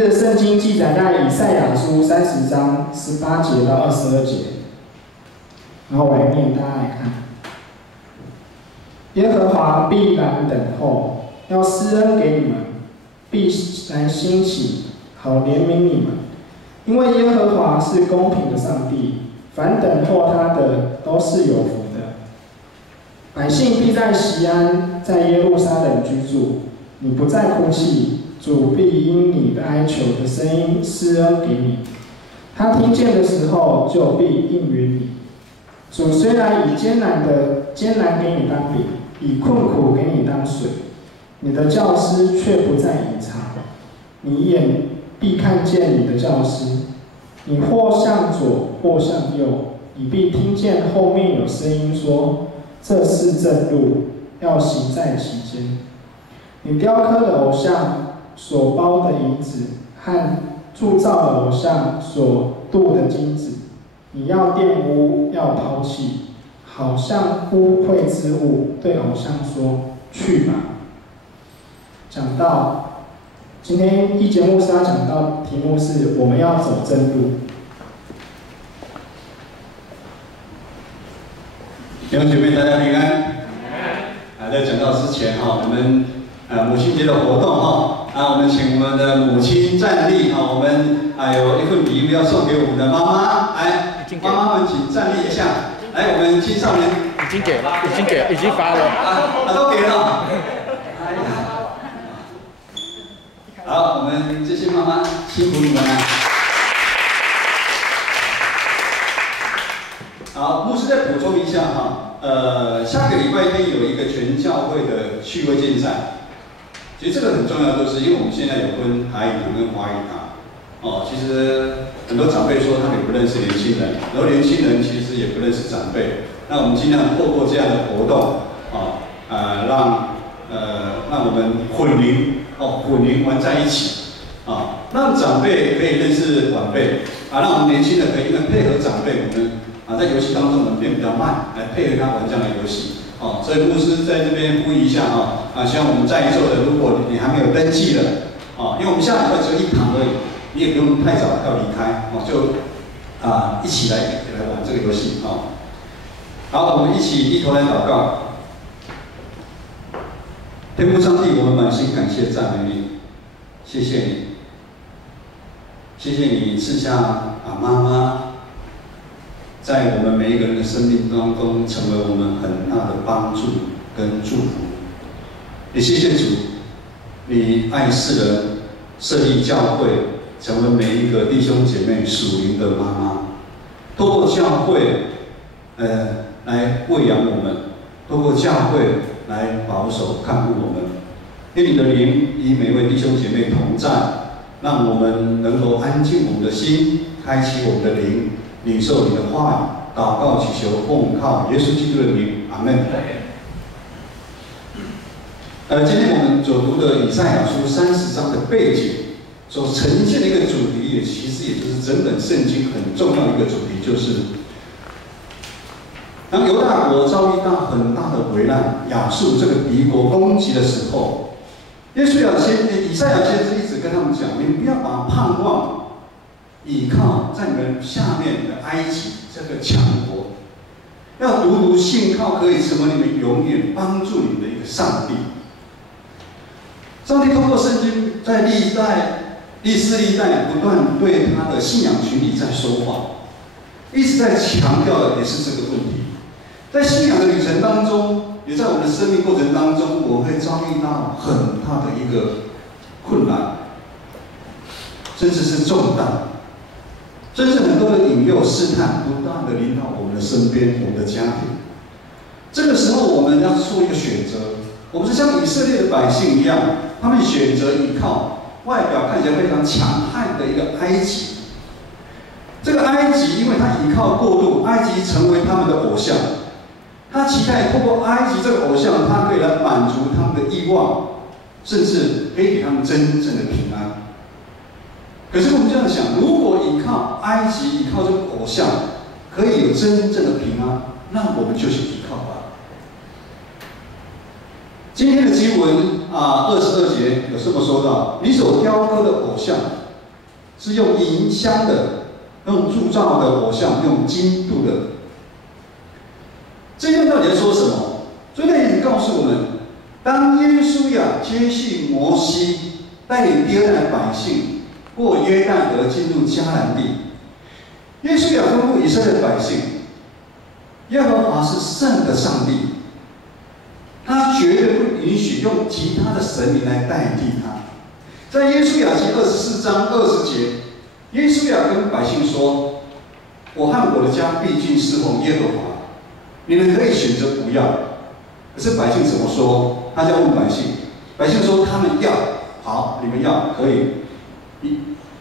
这个圣经记载在以赛亚书30章18节到22节，然后我来念，大家来看。耶和华必然等候，要施恩给你们，必然兴起，好怜悯你们。因为耶和华是公平的上帝，凡等候他的都是有福的。百姓必在锡安，在耶路撒冷居住。你不再哭泣，主必因你的哀求的声音施恩给你。他听见的时候，就必应允你。主虽然以艰难给你当饼，以困苦给你当水，你的教师却不再隐藏。你眼必看见你的教师，你或向左，或向右，你必听见后面有声音说：“这是正路，要行在其间。”你雕刻的偶像所包的银子和铸造的偶像所镀的金子，你要玷污，要抛弃，好像污秽之物，对偶像说：“去吧。”讲到今天一节目是要讲到题目是我们要走正路。弟兄姐妹，大家平安。在讲到之前我们母亲节的活动我们请我们的母亲站立我们有一份礼物要送给我们的妈妈，来，妈妈们请站立一下。来，我们青少年已经给了，已经发了都给了。好，我们这些妈妈辛苦你们了。好，牧师再补充一下下个礼拜天有一个全教会的趣味竞赛。其实这个很重要，就是因为我们现在有分台语堂跟华语堂。其实很多长辈说他们也不认识年轻人，然后年轻人其实也不认识长辈。那我们尽量透过这样的活动让我们混龄玩在一起让长辈可以认识晚辈让我们年轻人可以因为配合长辈，我们在游戏当中我们变比较慢，来配合他玩这样的游戏所以牧师在这边呼吁一下希望我们在座的，如果你还没有登记的因为我们下礼拜只有1堂而已，你也不用太早要离开就一起来玩这个游戏好，我们一起低头来祷告。天父上帝，我们满心感谢赞美你，谢谢你，谢谢你赐下妈妈，在我们每一个人的生命当中成为我们很大的帮助跟祝福。也谢谢主，你爱世人，设立教会，成为每一个弟兄姐妹属灵的妈妈，透过教会来喂养我们，透过教会来保守看顾我们。愿你的灵与每位弟兄姐妹同在，让我们能够安静我们的心，开启我们的灵，领受你的话语，祷告祈求，奉靠耶稣基督的名，阿门。今天我们所读的以赛亚书30章的背景，所呈现的一个主题，其实也就是整本圣经很重要的一个主题，就是当犹大国遭遇到很大的危难，亚述这个敌国攻击的时候，以赛亚先知一直跟他们讲：你们不要把盼望倚靠在你们下面的埃及这个强国，要独独信靠可以成为你们永远帮助你们的一个上帝。上帝通过圣经在历世历代不断对他的信仰群体在说话，一直在强调的也是这个问题。在信仰的旅程当中，也在我们的生命过程当中，我会遭遇到很大的一个困难，甚至是重担，甚至很多的引诱试探不断的临到我们的身边，我们的家庭。这个时候，我们要做一个选择，我们是像以色列的百姓一样，他们选择依靠外表看起来非常强悍的一个埃及。这个埃及，因为他依靠过度，埃及成为他们的偶像。他期待透过埃及这个偶像，他可以来满足他们的欲望，甚至可以给他们真正的平安。可是我们这样想，如果依靠埃及，依靠这个偶像，可以有真正的平安，那我们就去依靠吧。今天的经文22节有这么说到：你所雕刻的偶像，是用银香的，用铸造的偶像，用金镀的。这段到底在说什么？这段也告诉我们，当耶稣接续摩西，带领第二代的百姓过约旦河进入迦南地，耶稣吩咐以色列百姓，耶和华是圣的上帝，他绝对不允许用其他的神明来代替他。在约书亚记24章20节，约书亚跟百姓说：“我和我的家必尽侍奉耶和华，你们可以选择不要。”可是百姓怎么说？他就问百姓，百姓说他们要，好，你们要可以。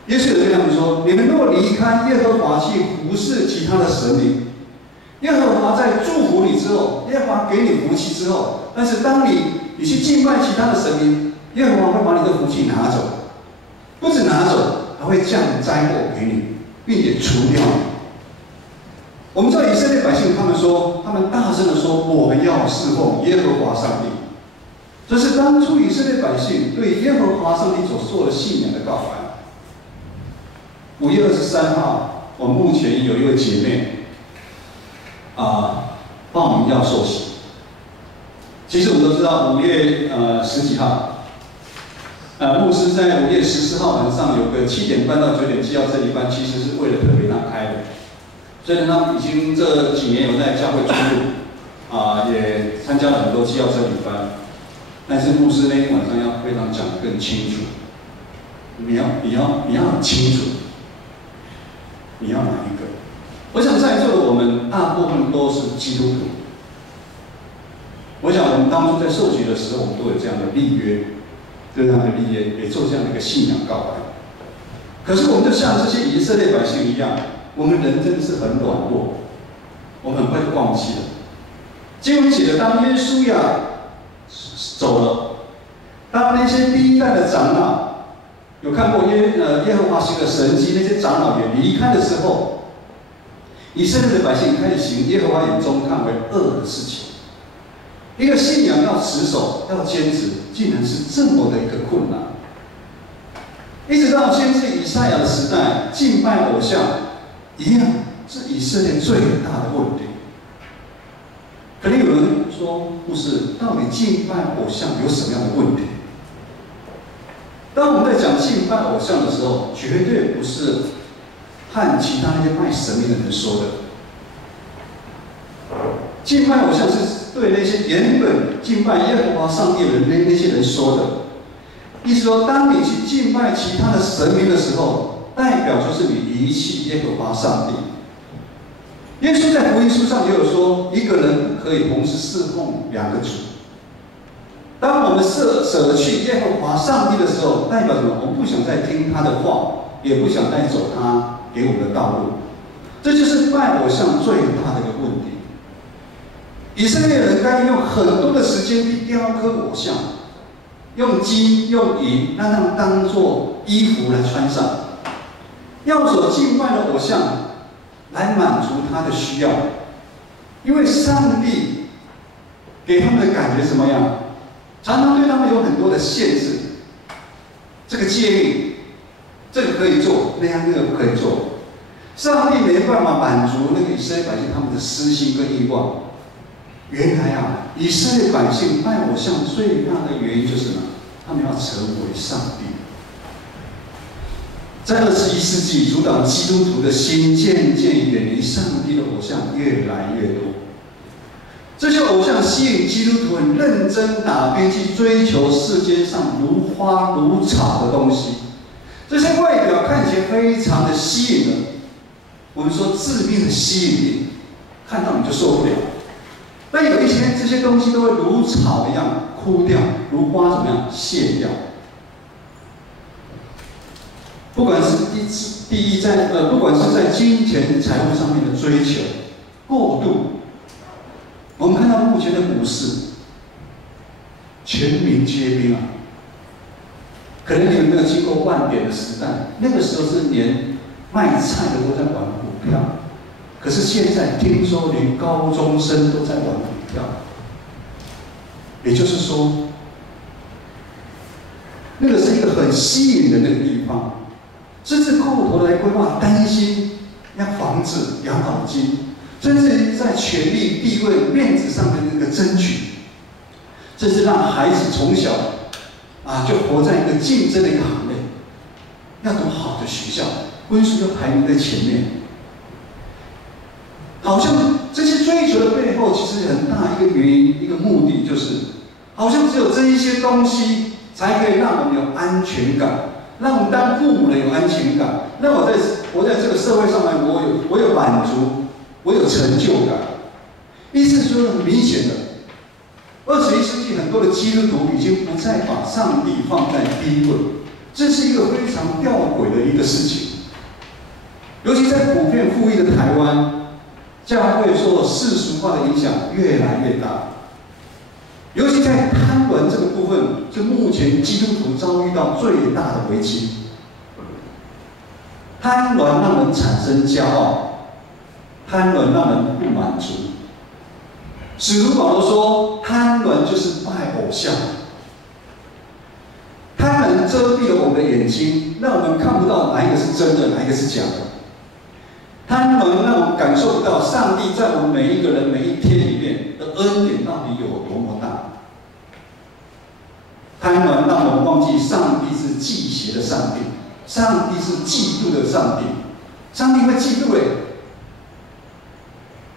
耶稣对他们说：“你们若离开耶和华去服侍其他的神明，耶和华在祝福你之后，耶和华给你福气之后，但是当你去敬拜其他的神明，耶和华会把你的福气拿走，不止拿走，还会降灾祸给你，并且除掉你。”我们知道以色列百姓，他们大声的说：“我们要侍奉耶和华上帝。”这是当初以色列百姓对耶和华上帝所做的信仰的告白。5月23号，我们目前有一位姐妹报名要受洗。其实我们都知道，5月10几号，牧师在5月14号晚上有个7点半到9点纪要真理班，其实是为了特别他开的。所以他已经这几年有在教会出入，也参加了很多纪要真理班。但是牧师那天晚上要非常讲得更清楚，你要很清楚，你要哪一个？我想在座的我们大部分都是基督徒。我想我们当初在受洗的时候，我们都有这样的立约，对这样的立约，也做这样的一个信仰告白。可是我们就像这些以色列百姓一样，我们人真的是很软弱，我们很快就忘记了。经文写的，当耶稣走了，当那些第一代的长老有看过耶和华行的神迹，那些长老也离开的时候，以色列的百姓开始行耶和华眼中看为恶的事情。一个信仰要持守，要坚持，竟然是这么的一个困难。一直到先知以赛亚的时代，敬拜偶像一样是以色列最大的问题。可能有人说，不是，到底敬拜偶像有什么样的问题？当我们在讲敬拜偶像的时候，绝对不是和其他那些卖神明的人说的。敬拜偶像是对那些原本敬拜耶和华上帝的那些人说的。意思说，当你去敬拜其他的神明的时候，代表就是你离弃耶和华上帝。耶稣在福音书上也有说，一个人不可以同时侍奉两个主。当我们舍去耶和华上帝的时候，代表什么？我们不想再听他的话，也不想再走他给我们的道路。这就是拜偶像最大的一个问题。以色列人该用很多的时间去雕刻偶像，用金用银让他们当作衣服来穿上，要所敬拜的偶像来满足他的需要，因为上帝给他们的感觉怎么样？常常对他们有很多的限制，这个诫命，这个可以做，那样那个不可以做。上帝没办法满足那个以色列百姓他们的私心跟欲望。原来以色列百姓拜偶像最大的原因就是什么？他们要成为上帝。在21世纪，阻挡基督徒的心渐渐远离上帝的偶像越来越多。这些偶像吸引基督徒很认真打拼去追求世间上如花如草的东西，这些外表看起来非常的吸引人，我们说致命的吸引力，看到你就受不了。但有一天，这些东西都会如草一样枯掉，如花怎么样谢掉。不管是不管是在金钱、财务上面的追求过度，我们看到目前的股市，全民皆兵啊。可能你们没有经过万点的时代，那个时候是连卖菜的都在玩股票。可是现在听说连高中生都在玩股票，也就是说，那个是一个很吸引人的地方，甚至扣头来规划，担心要防止养老金，甚至于在权力、地位、面子上的那个争取，这是让孩子从小就活在一个竞争的一个行列，要读好的学校，分数要排名在前面。好像这些追求的背后，其实很大一个原因、一个目的，就是好像只有这一些东西，才可以让我们有安全感，让我们当父母的有安全感，让我在活在这个社会上面，我有满足，我有成就感。意思说很明显的，21世纪很多的基督徒已经不再把上帝放在第一位，这是一个非常吊诡的一个事情。尤其在普遍富裕的台湾，教会受世俗化的影响越来越大，尤其在贪婪这个部分，是目前基督徒遭遇到最大的危机。贪婪让人产生骄傲，贪婪让人不满足。使徒保罗说，贪婪就是拜偶像，贪婪遮蔽了我们的眼睛，让我们看不到哪一个是真的，哪一个是假的。贪婪让我们感受不到上帝在我们每一个人每一天里面的恩典到底有多么大。贪婪让我们忘记上帝是忌邪的上帝，上帝是嫉妒的上帝，上帝会嫉妒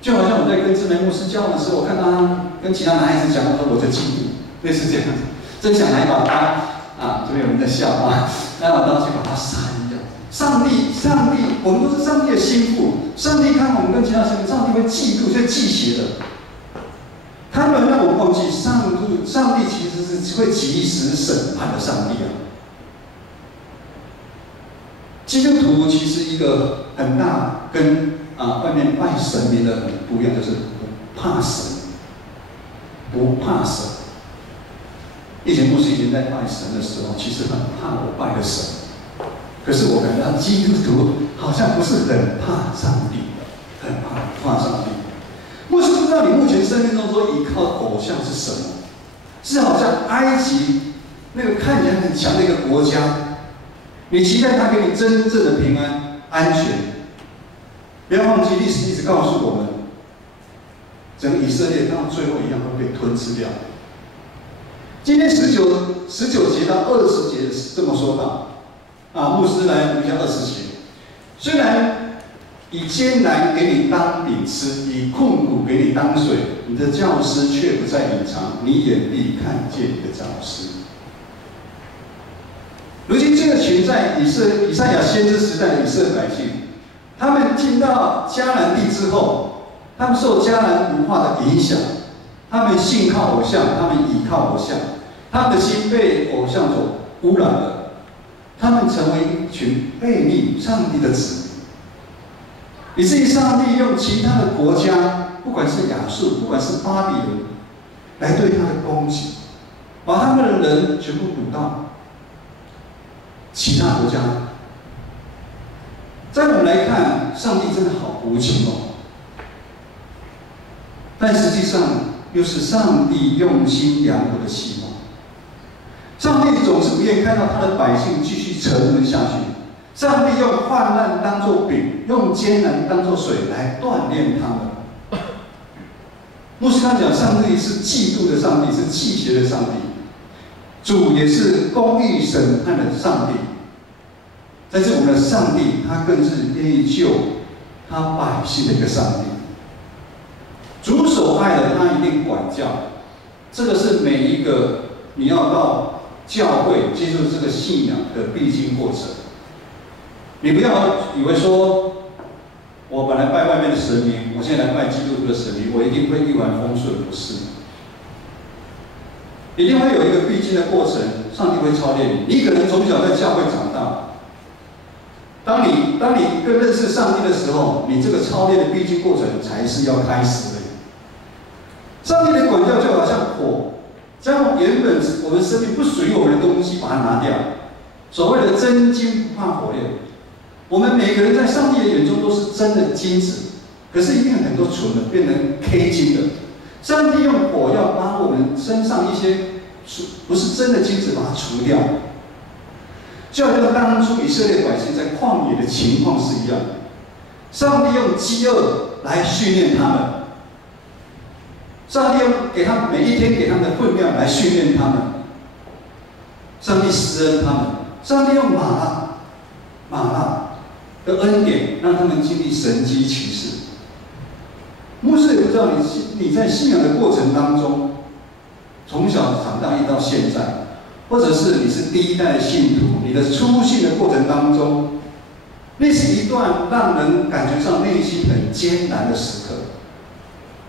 就好像我在跟志梅牧师交往的时候，我看他跟其他男孩子讲，我就嫉妒，类似这样子，真想来把他这边有人在笑来把刀去把他杀一样。上帝，我们都是上帝的心腹。上帝看我们跟其他生命，上帝会嫉妒，是忌邪的。他们让我们忘记上帝其实是会及时审判的上帝基督徒其实一个很大跟外面拜神明的不一样，就是不怕神，不怕神。以前牧师以前在拜神的时候，其实很怕我拜的神。可是我感到基督徒好像不是很怕上帝，很怕上帝。牧师不知道你目前生命中所依靠的偶像是什么？是好像埃及那个看起来很强的一个国家，你期待他给你真正的平安、安全。不要忘记历史一直告诉我们，整个以色列到最后一样会被吞吃掉。今天19节到20节是这么说的。牧师来读一下20节。虽然以艰难给你当饼吃，以困苦给你当水，你的教师却不再隐藏，你眼必看见你的教师。如今这个群在以赛亚先知时代的以色列百姓，他们进到迦南地之后，他们受迦南文化的影响，他们信靠偶像，他们倚靠偶像，他们的心被偶像所污染了。他们成为一群悖逆上帝的子民，以至于上帝用其他的国家，不管是亚述，不管是巴比伦，来对他的攻击，把他们的人全部掳到其他国家。在我们来看，上帝真的好无情但实际上又是上帝用心良苦的希望。上帝总是不愿看到他的百姓继续沉沦下去。上帝用患难当作饼，用艰难当作水来锻炼他们。牧师刚讲，上帝是嫉妒的上帝，是忌邪的上帝。主也是公义审判的上帝。但是我们的上帝，他更是愿意救他百姓的一个上帝。主所爱的，他一定管教。这个是每一个你要到教会接触这个信仰的必经过程。你不要以为说，我本来拜外面的神明，我现在来拜基督徒的神明，我一定会一帆风顺，不是。一定会有一个必经的过程，上帝会操练你。你可能从小在教会长大，当你更认识上帝的时候，你这个操练的必经过程才是要开始的。上帝的管教就好像火，将原本我们生命不属于我们的东西把它拿掉。所谓的真金不怕火炼，我们每个人在上帝的眼中都是真的金子，可是一定很多蠢的变成 K 金的。上帝用火要把我们身上一些不是真的金子把它除掉。就好像当初以色列百姓在旷野的情况是一样的。上帝用饥饿来训练他们，上帝用给他们每一天给他们的分量来训练他们，上帝施恩他们，上帝用玛纳的恩典让他们经历神迹奇事。牧师也不知道你在信仰的过程当中，从小长大一直到现在，或者是你是第一代的信徒，你的初信的过程当中，那是一段让人感觉上内心很艰难的时刻。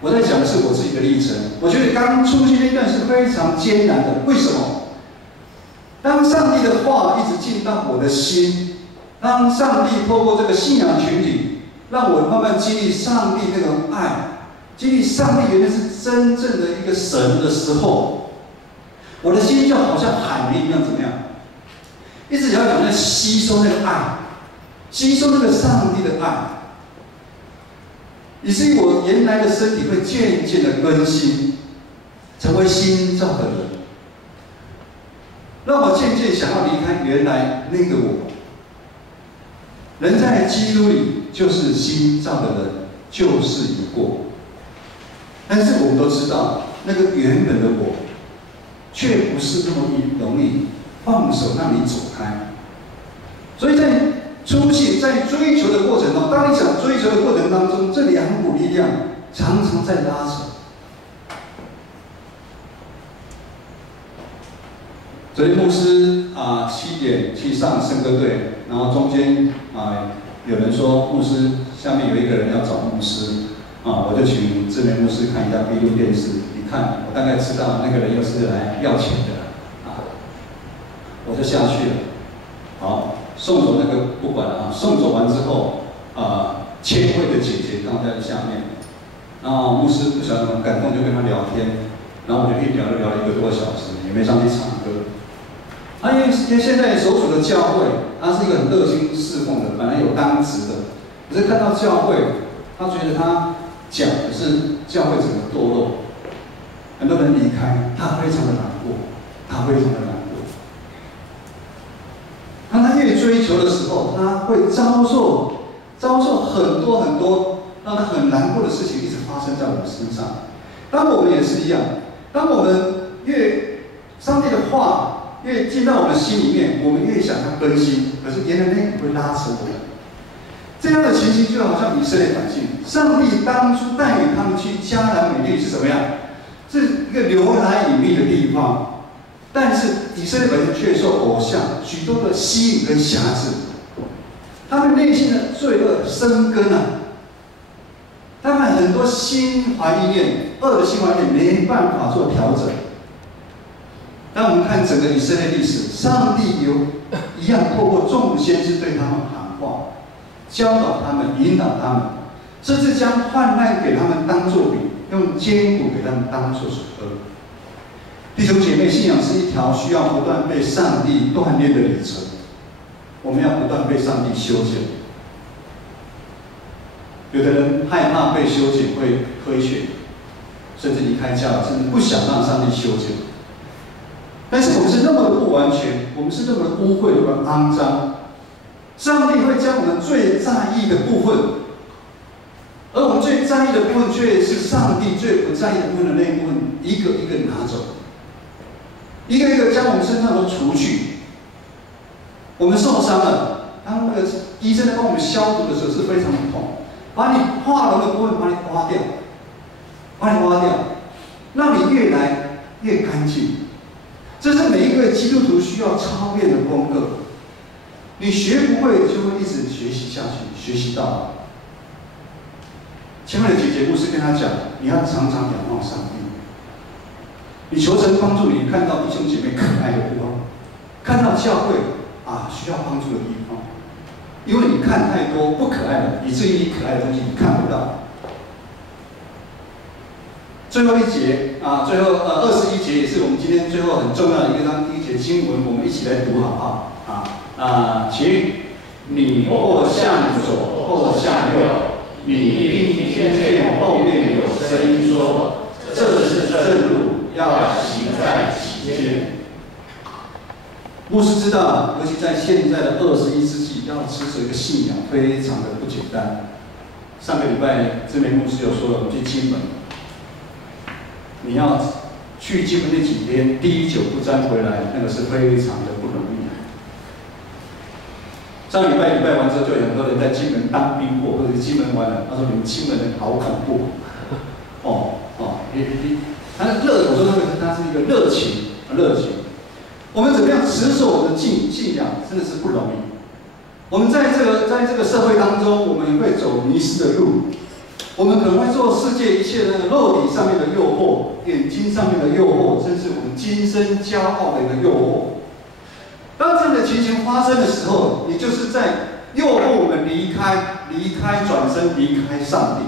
我在讲的是我自己的历程，我觉得刚初信那段是非常艰难的。为什么？当上帝的话一直进到我的心，当上帝透过这个信仰群体，让我慢慢经历上帝那个爱，经历上帝原来是真正的一个神的时候，我的心就好像海绵一样，怎么样？一直要在吸收那个爱，吸收那个上帝的爱，以至于我原来的身体会渐渐的更新，成为新造的人，让我渐渐想要离开原来那个我。人在基督里就是新造的人，旧事已过。但是我们都知道，那个原本的我，却不是那么容易放手让你走开。所以在初信、在追求的过程中，当你想追求的过程当中，这两股力量常常在拉扯。昨天牧师7点去上圣歌队，然后中间有人说牧师下面有一个人要找牧师我就请志美牧师看一下闭路电视，一看我大概知道那个人又是来要钱的我就下去了。好，送走那个不管了送走完之后签会的姐姐刚在下面，然后牧师不晓得怎么感动，就跟他聊天，然后我就一聊就聊了1个多小时，也没上去唱歌。因为现在所属的教会，他是一个很热心侍奉的，本来有当值的，可是看到教会，他觉得他讲的是教会整个堕落，很多人离开，他非常的难过，他非常的难过。当他越追求的时候，他会遭受很多让他很难过的事情一直发生在我们身上。当我们也是一样，当我们上帝的话越进到我们心里面，我们越想要更新，可是原来那股会拉扯我们。这样的情形就好像以色列百姓，上帝当初带领他们去迦南美地是怎么样？是一个流奶与蜜的地方，但是以色列百姓却受偶像许多的吸引跟辖制，他们内心的罪恶生根他们很多心怀意念，恶的心怀意念没办法做调整。当我们看整个以色列历史，上帝有一样透过众先知对他们喊话，教导他们，引导他们，甚至将患难给他们当作饼，用坚固给他们当作水喝。弟兄姐妹，信仰是一条需要不断被上帝锻炼的旅程，我们要不断被上帝修剪。有的人害怕被修剪会亏欠，甚至离开教会，甚至不想让上帝修剪。但是我们是那么的不完全，我们是那么的污秽，那么肮脏。上帝会将我们最在意的部分，而我们最在意的部分，却是上帝最不在意的部分的那一部分，一个一个拿走，一个一个将我们身上都除去。我们受伤了，当那个医生在帮我们消毒的时候是非常的痛，把你化脓的部分把你刮掉，让你越来越干净。这是每一个基督徒需要操练的功课。你学不会，就会一直学习下去，学习到。前面的姐姐牧师跟他讲，你要常常仰望上帝。你求神帮助你看到弟兄姐妹可爱的地方，看到教会需要帮助的地方，因为你看太多不可爱的，以至于你可爱的东西你看不到。最后一节最后21节也是我们今天最后很重要的一个第一节经文，我们一起来读好不好？请你或向左或向右，你一定听见后面有声音说：“这是正路，要行在其间。”牧师知道，尤其在现在的21世纪要持守一个信仰，非常的不简单。上个礼拜志明牧师有说了，我们去金门，你要去金门那几天，第一酒不沾回来，那个是非常的不容易。上礼拜完之后，就有很多人在金门当兵过，或者是金门玩了，他说你们金门人好恐怖，他的热，我说那个他是一个热情。我们怎么样持守我们的信仰，真的是不容易。我们在这个社会当中，我们也会走迷失的路，我们可能会做世界一切的肉体上面的诱惑，眼睛上面的诱惑，甚至我们今生骄傲的一个诱惑。当这样的情形发生的时候，也就是在诱惑我们离开转身，离开上帝。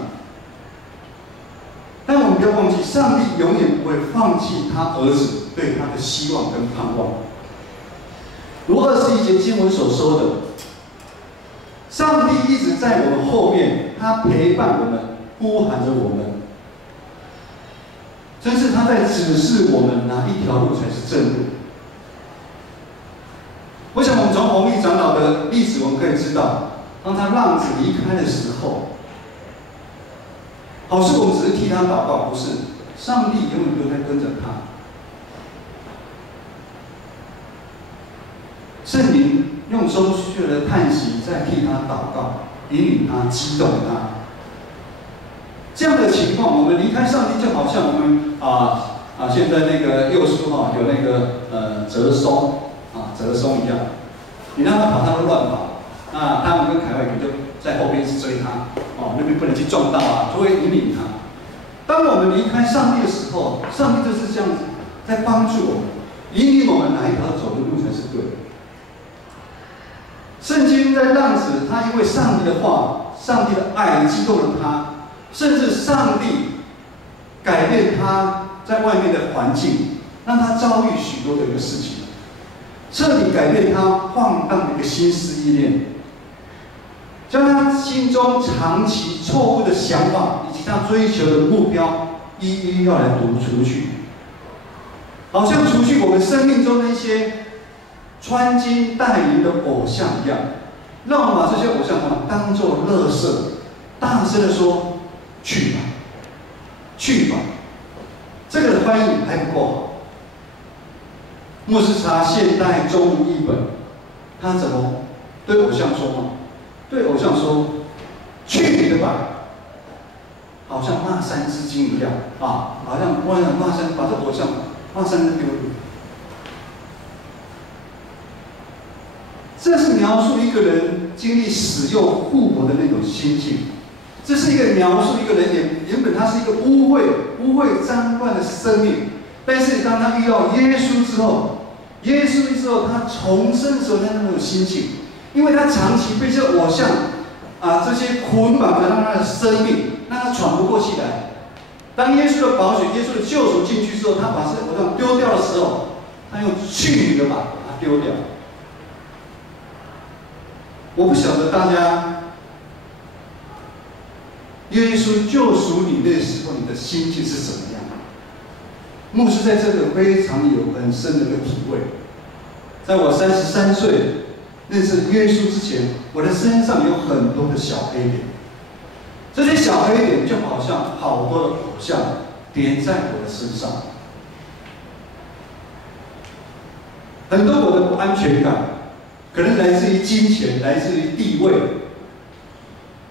但我们不要忘记，上帝永远不会放弃他儿子对他的希望跟盼望。如21节经文所说的，上帝一直在我们后面，他陪伴我们，呼喊着我们，真是他在指示我们哪一条路才是正路。我想，我们从弘毅长老的例子，我们可以知道，当他浪子离开的时候，好事我们只是替他祷告，不是，上帝永远都在跟着他。圣灵用收据的叹息在替他祷告，引领他，激动他。这样的情况，我们离开上帝，就好像我们现在那个幼书有那个折松一样，你让他跑，他会乱跑。那他们跟凯伟就在后边一直追他，那边不能去撞到就会引领他。当我们离开上帝的时候，上帝就是这样子在帮助我们，引领我们哪一条走的路才是对的。圣经在浪子，他因为上帝的话、上帝的爱激动了他，甚至上帝改变他在外面的环境，让他遭遇许多的一个事情，彻底改变他放荡的一个心思意念，将他心中长期错误的想法以及他追求的目标一一要来除去，好像除去我们生命中的一些穿金戴银的偶像一样，让我们把这些偶像当作垃圾，大声的说：“去吧，去吧。”这个的翻译还不够好。莫斯查现代中文译本，他怎么对偶像说吗？对偶像说：“去你的吧！”好像骂三字经一样好像骂三，把这偶像骂三字丢了。这是描述一个人经历使诱复活的那种心境，这是一个描述一个人原本他是一个污秽脏乱的生命，但是当他遇到耶稣之后，他重生时候的那种心境，因为他长期被这偶像这些捆绑着，让他的生命让他喘不过气来。当耶稣的宝血、耶稣的救赎进去之后，他把这偶像丢掉的时候，他用去你的吧把它丢掉。我不晓得大家，耶稣救赎你那时候，你的心境是怎么样？牧师在这个非常有很深的一个体会。在我33岁认识耶稣之前，我的身上有很多的小黑点，这些小黑点就好像好多的偶像叠在我的身上，很多我的不安全感。可能来自于金钱，来自于地位，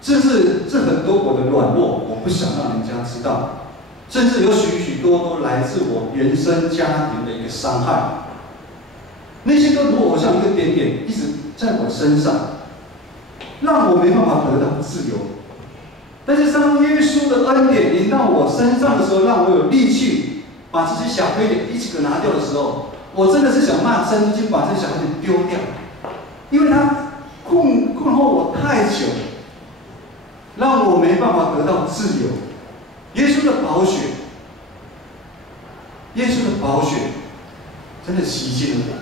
甚至这很多我的软弱，我不想让人家知道，甚至有许许多多来自我原生家庭的一个伤害，那些都如偶像一个点点一直在我身上，让我没办法得到自由。但是当耶稣的恩典临到我身上的时候，让我有力气把这些小黑点一起给拿掉的时候，我真的是想骂圣经，把这些小黑点丢掉。因为他困惑我太久，让我没办法得到自由。耶稣的宝血，真的洗净了我。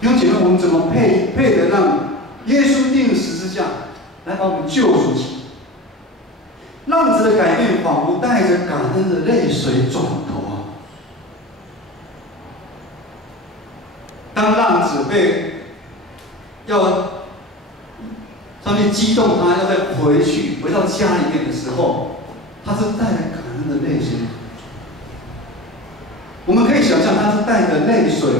弟兄姐妹，我们怎么配得让耶稣钉十字架来把我们救出去？浪子的改变仿佛带着感恩的泪水转头当浪子子上帝激动他要再回到家里面的时候，他是带着感恩的内心。我们可以想象，他是带着泪水，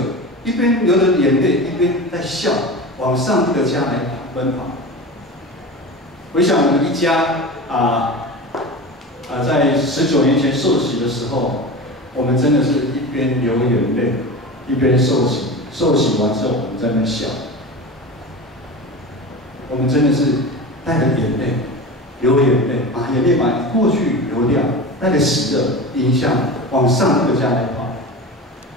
一边流着眼泪，一边在笑，往上帝的家来奔跑。回想我们一家在19年前受洗的时候，我们真的是一边流眼泪，一边受洗。受洗完之后，我们在那笑。我们真的是带着眼泪，流眼泪，把眼泪把过去流掉，带着喜乐迎向往上帝的家来跑。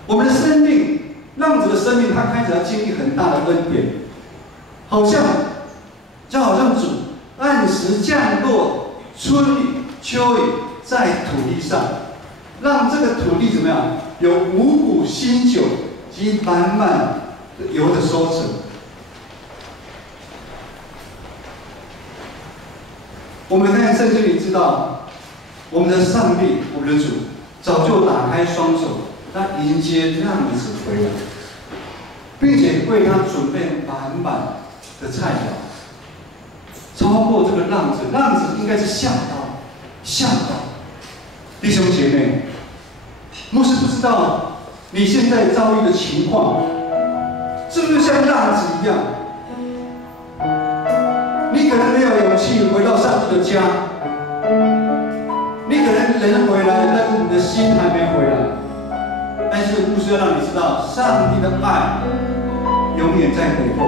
我们的生命，浪子的生命，他开始要经历很大的恩典，好像主按时降落春雨、秋雨在土地上，让这个土地怎么样？有五谷新酒及满满油的收成。我们在圣经里知道，我们的上帝，我们的主，早就打开双手，他迎接浪子回来，并且为他准备满满的菜肴。超过这个浪子应该是吓到。弟兄姐妹，牧师不知道你现在遭遇的情况，是不是像浪子一样？你可能没有勇气回到上帝的家，你可能人回来，但是你的心还没回来。但是牧师要让你知道，上帝的爱永远在等候。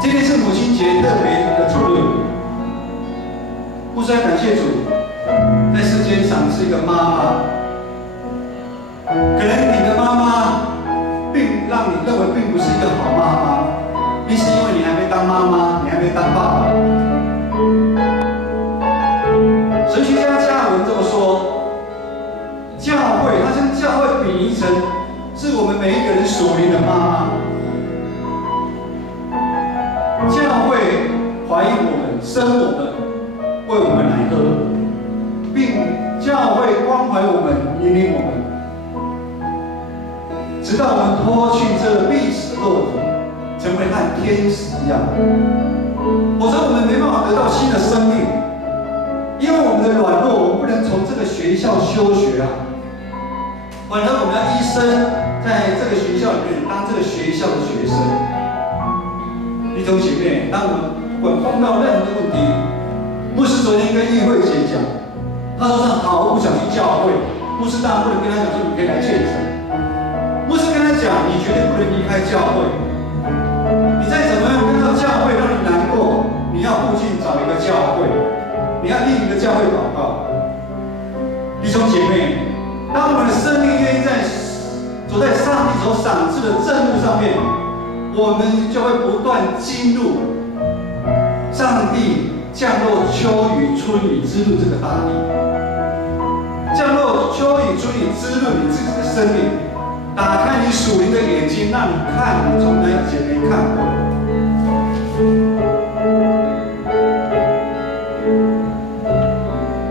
今天是母亲节特别的主日，牧师要感谢主，在世间赏赐一个妈妈。可能你的妈妈并让你认为并不是一个好妈妈。你是因为你还没当妈妈，你还没当爸爸。神学家加尔文这么说：教会，他将教会比喻成是我们每一个人属灵的妈妈。教会怀孕我们，生我们，为我们来喝，并教会关怀我们，引领我们，直到我们脱去这历史肉体。成为和天使一样，否则我们没办法得到新的生命，因为我们的软弱，我们不能从这个学校休学啊。反而我们要一生在这个学校里面当这个学校的学生。弟兄姐妹，当我们不管碰到任何的问题，牧师昨天跟议会姐讲，他说他好不想去教会，牧师当然不能跟他讲说你可以来见证，牧师跟他讲，你绝对不能离开教会。你再怎么样看到教会让你难过，你要附近找一个教会，你要替你的教会祷告。弟兄姐妹，当我们的生命愿意走在上帝所赏赐的正路上面，我们就会不断进入上帝降落秋雨春雨之路这个大地，降落秋雨春雨之路你自己的生命。打开你属灵的眼睛，让你看你从来以前没看过的。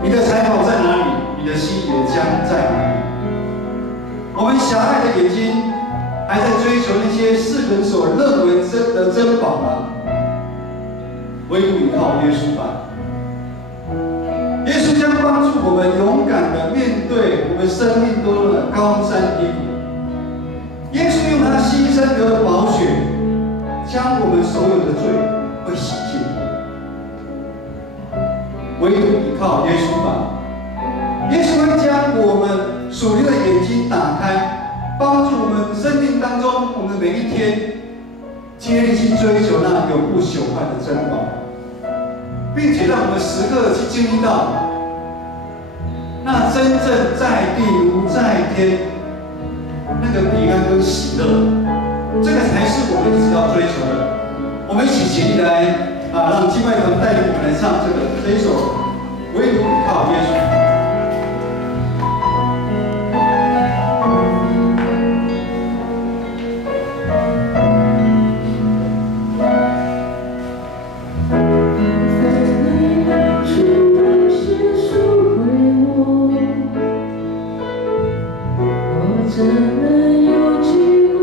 你的财宝在哪里？你的心也将在哪里？我们狭隘的眼睛还在追求那些世人所认为的珍宝吗？唯独依靠耶稣吧。耶稣将帮助我们勇敢地面对我们生命中的高山低谷。耶稣用他牺牲流的宝血，将我们所有的罪会洗净。唯独依靠耶稣吧，耶稣会将我们属灵的眼睛打开，帮助我们生命当中，我们每一天竭力去追求那永不朽坏的珍宝，并且让我们时刻去经历到那真正在地如在天。那个平安跟喜乐，这个才是我们一直要追求的。我们一起起立来让敬拜团带领我们来唱这一首《唯独依靠耶稣》。怎么有机会？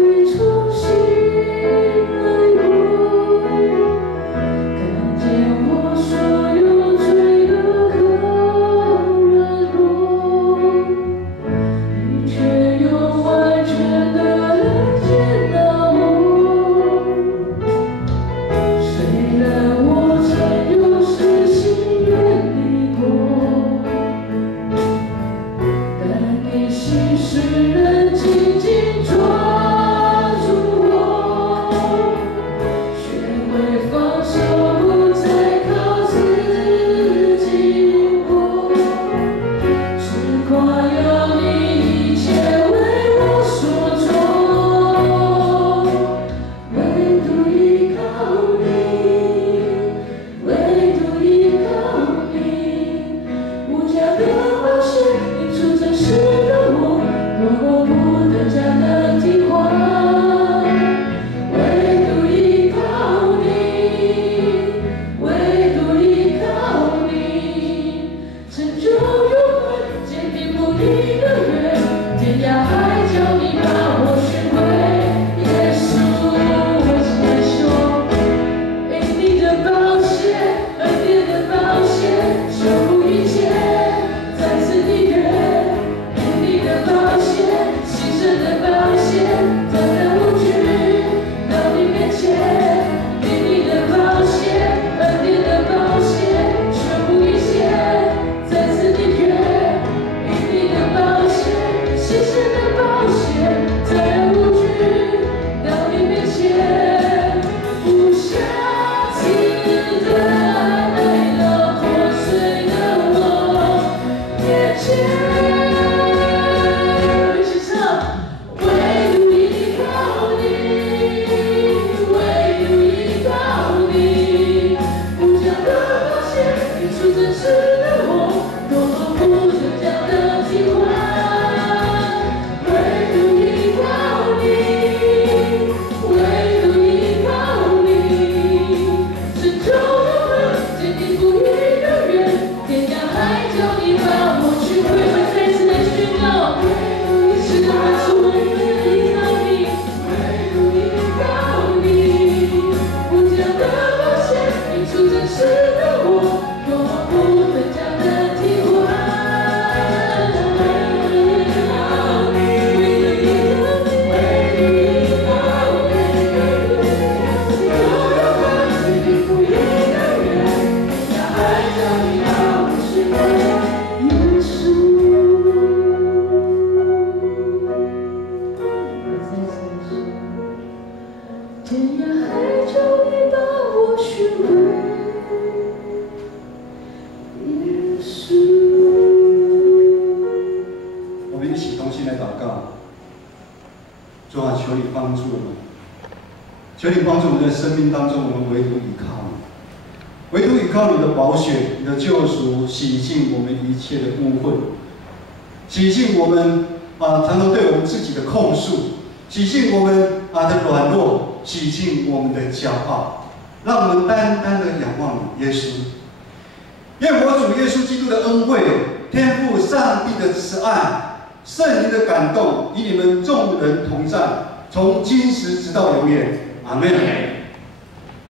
主啊，求你帮助我们，求你帮助我们在生命当中，我们唯独依靠你，唯独依靠你的宝血、你的救赎，洗净我们一切的污秽，洗净我们常常对我们自己的控诉，洗净我们的软弱，洗净我们的骄傲，让我们单单的仰望你，耶稣。愿我主耶稣基督的恩惠、天父上帝的慈爱、圣灵的感动，与你们众人同在，从今时直到永远。阿们。